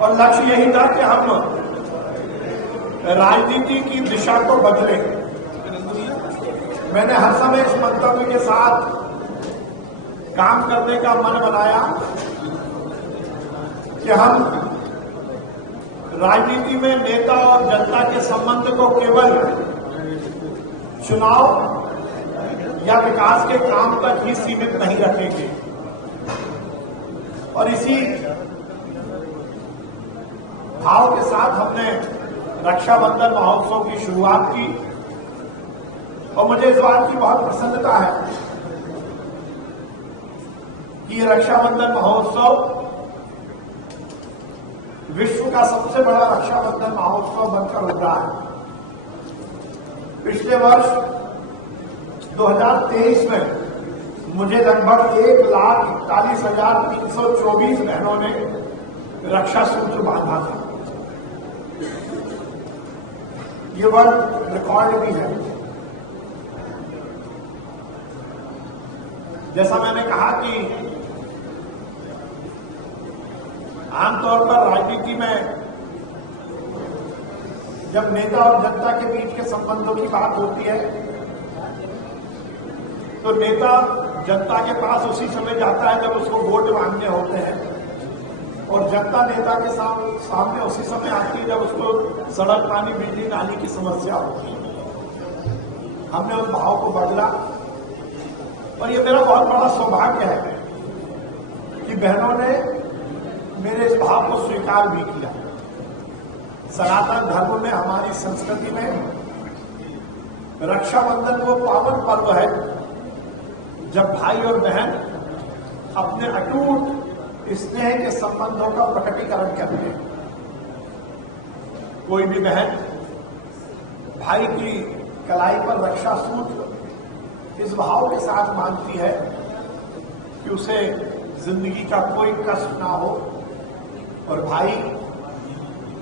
और लक्ष्य यही था कि हम राजनीति की दिशा को बदलें। मैंने हर समय इस मंतव्य के साथ काम करने का मन बनाया कि हम राजनीति में नेता और जनता के संबंध को केवल चुनाव या विकास के काम तक ही सीमित नहीं रखेंगे। और इसी भाव के साथ हमने रक्षाबंधन महोत्सव की शुरुआत की और मुझे इस बात की बहुत प्रसन्नता है कि ये रक्षाबंधन महोत्सव विश्व का सबसे बड़ा रक्षाबंधन महोत्सव बनकर उभरा है। पिछले वर्ष 2023 में मुझे लगभग 1,41,324 बहनों ने रक्षा सूत्र बांधा था। ये वर्ल्ड रिकॉर्ड भी है। जैसा मैंने कहा कि आमतौर पर राजनीति में जब नेता और जनता के बीच के संबंधों की बात होती है तो नेता जनता के पास उसी समय जाता है जब उसको वोट मांगने होते हैं और जनता नेता के सामने उसी समय आती है जब उसको सड़क, पानी, बिजली, नाली की समस्या होती है। हमने उस भाव को बदला और ये मेरा बहुत बड़ा सौभाग्य है कि बहनों ने मेरे इस भाव को स्वीकार भी किया। सनातन धर्म में, हमारी संस्कृति में रक्षाबंधन वो पावन पर्व है जब भाई और बहन अपने अटूट स्नेह के संबंधों का प्रकटीकरण करते हैं। कोई भी बहन भाई की कलाई पर रक्षा सूत्र इस भाव के साथ मानती है कि उसे जिंदगी का कोई कष्ट ना हो और भाई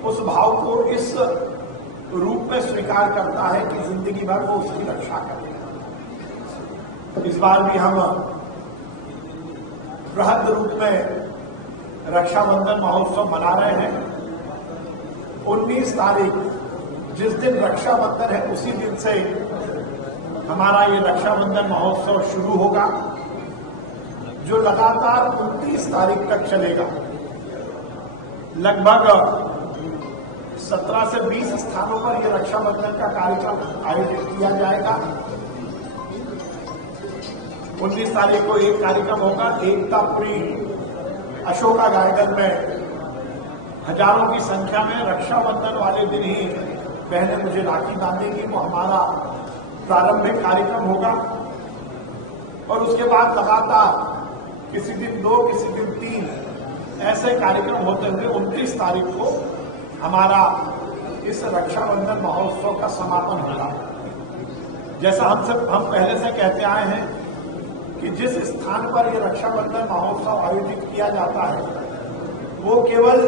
उस भाव को इस रूप में स्वीकार करता है कि जिंदगी भर वो उसकी रक्षा करेगा। इस बार भी हम बृहद रूप में रक्षाबंधन महोत्सव मना रहे हैं। 19 तारीख जिस दिन रक्षाबंधन है उसी दिन से हमारा ये रक्षाबंधन महोत्सव शुरू होगा जो लगातार 29 तारीख तक चलेगा। लगभग 17 से 20 स्थानों पर यह रक्षाबंधन का कार्यक्रम आयोजित किया जाएगा। 19 तारीख को एक कार्यक्रम होगा एकतापुरी अशोका गार्डन में। हजारों की संख्या में रक्षाबंधन वाले दिन ही बहनें मुझे राखी बांधेंगी। वो हमारा प्रारंभिक कार्यक्रम होगा और उसके बाद लगातार किसी दिन 2, किसी दिन 3 ऐसे कार्यक्रम होते हुए 29 तारीख को हमारा इस रक्षाबंधन महोत्सव का समापन होगा। जैसा हम पहले से कहते आए हैं कि जिस स्थान पर यह रक्षाबंधन महोत्सव आयोजित किया जाता है वो केवल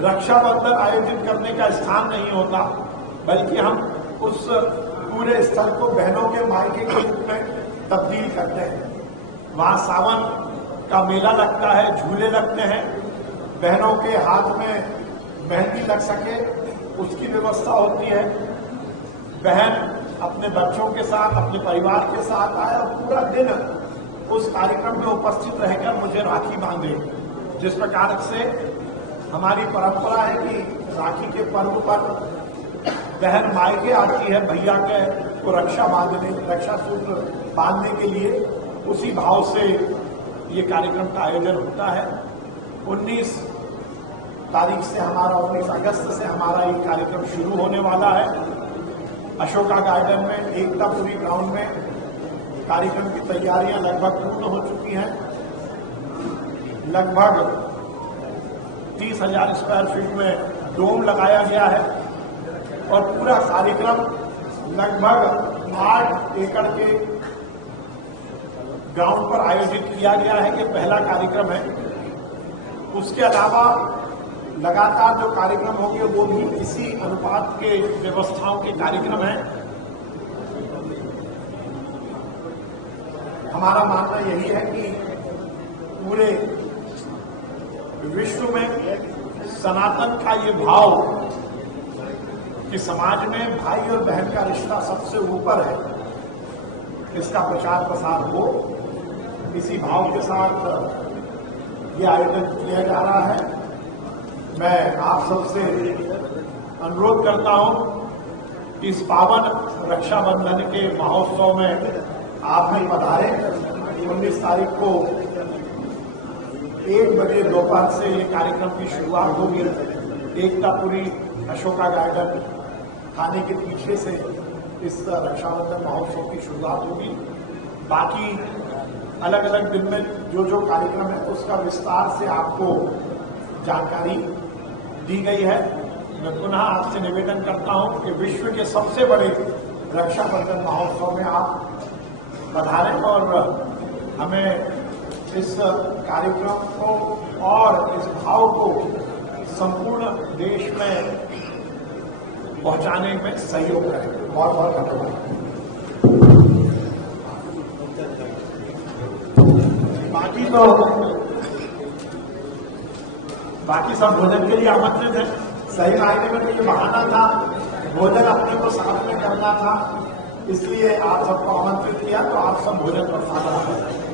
रक्षाबंधन आयोजित करने का स्थान नहीं होता, बल्कि हम उस पूरे स्थल को बहनों के मायके के रूप में तब्दील करते हैं। वहां सावन का मेला लगता है, झूले लगते हैं, बहनों के हाथ में मेहंदी लग सके उसकी व्यवस्था होती है। बहन अपने बच्चों के साथ, अपने परिवार के साथ आए और पूरा दिन उस कार्यक्रम में उपस्थित रहकर मुझे राखी बांधे। जिस प्रकार से हमारी परंपरा है कि राखी के पर्व पर बहन मायके आती है भैया के को रक्षा सूत्र बांधने के लिए, उसी भाव से ये कार्यक्रम का आयोजन होता है। 19 तारीख से हमारा 19 अगस्त से हमारा ये कार्यक्रम शुरू होने वाला है। अशोका गार्डन में एकतापुरी ग्राउंड में कार्यक्रम की तैयारियां लगभग पूर्ण हो चुकी हैं। लगभग 30,000 स्क्वायर फीट में डोम लगाया गया है और पूरा कार्यक्रम लगभग 8 एकड़ के ग्राउंड पर आयोजित किया गया है। ये पहला कार्यक्रम है। उसके अलावा लगातार जो कार्यक्रम होंगे वो भी इसी अनुपात के व्यवस्थाओं के कार्यक्रम हैं। हमारा मानना यही है कि पूरे विश्व में सनातन का ये भाव कि समाज में भाई और बहन का रिश्ता सबसे ऊपर है, इसका प्रचार प्रसार हो, इसी भाव के साथ ये आयोजन किया जा रहा है। मैं आप सबसे अनुरोध करता हूं कि इस पावन रक्षाबंधन के महोत्सव में आप भी पधारें। 19 तारीख को 1 बजे दोपहर से ये कार्यक्रम की शुरुआत होगी। एकतापुरी अशोका गार्डन थाने के पीछे से इस रक्षाबंधन महोत्सव की शुरुआत होगी। बाकी अलग अलग दिन में जो जो कार्यक्रम है उसका विस्तार से आपको जानकारी दी गई है। मैं पुनः आपसे निवेदन करता हूं कि विश्व के सबसे बड़े रक्षाबंधन महोत्सव में आप पधारें और हमें इस कार्यक्रम को और इस भाव को संपूर्ण देश में पहुंचाने में सहयोग करें। बहुत बहुत धन्यवाद। बाकी सब भोजन के लिए आमंत्रित है। सही मायने में तो ये बहाना था, भोजन अपने को साथ में करना था, इसलिए आप सबको आमंत्रित किया, तो आप सब भोजन प्रसाद करें।